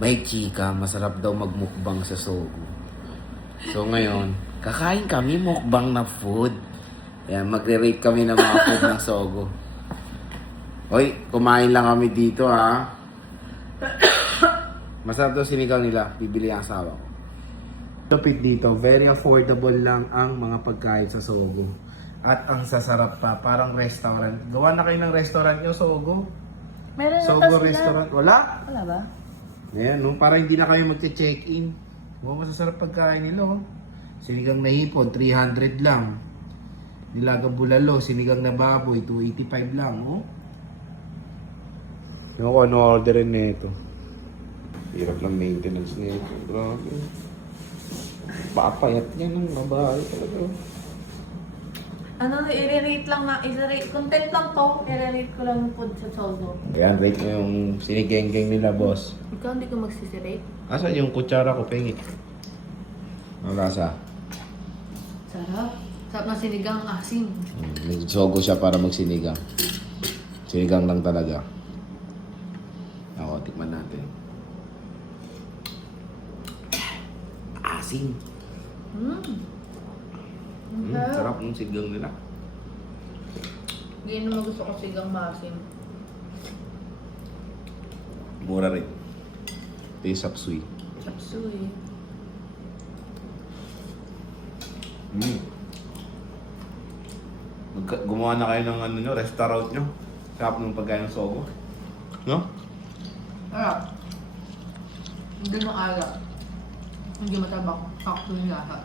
May chika, masarap daw magmukbang sa Sogo. So ngayon, kakain kami mukbang na food. Ayan, magre-rate kami ng mga food ng Sogo. Hoy, kumain lang kami dito ha. Masarap daw sinigang nila, bibili ang asawa ko. Lapit dito, very affordable lang ang mga pagkain sa Sogo. At ang sasarap pa, parang restaurant. Gawa na kayo ng restaurant nyo, Sogo? Meron na Sogo sila. restaurant, wala? Wala ba? Ayan, no? Para hindi na kayo magche-check-in. Oh, masasarap pagkain nila, oh. Sinigang na hipon, 300 lang. Nilagang bulalo, sinigang na baboy, 285 lang, oh. Yung ano orderin nito. Hirap lang maintenance nito. Grabe. Papayat yan ng babae talaga. Ano, i-rate lang na, content lang to, i-rate ko lang yung food sa Sogo. Ayan, rate mo yung sinigeng-geng nila, boss. Ikaw hindi ko magsisirate? Asan yung kutsara ko, pengi? Ang lasa? Sarap. Sarap na sinigang asin. Nagsogo siya para magsinigang. Sinigang lang talaga. Ako, tikman natin. Asin. Sarap ng sinigang nila. Hindi naman gusto ko sigang maasim. Mura rin. Taste of sweet. Chapsuy. Gumawa na kayo ng ano nyo, restaurant nyo. Sarap ng pagkain ng Sogo. No? Sarap. Hindi na alak. Hindi matabak. Sakto yung lahat.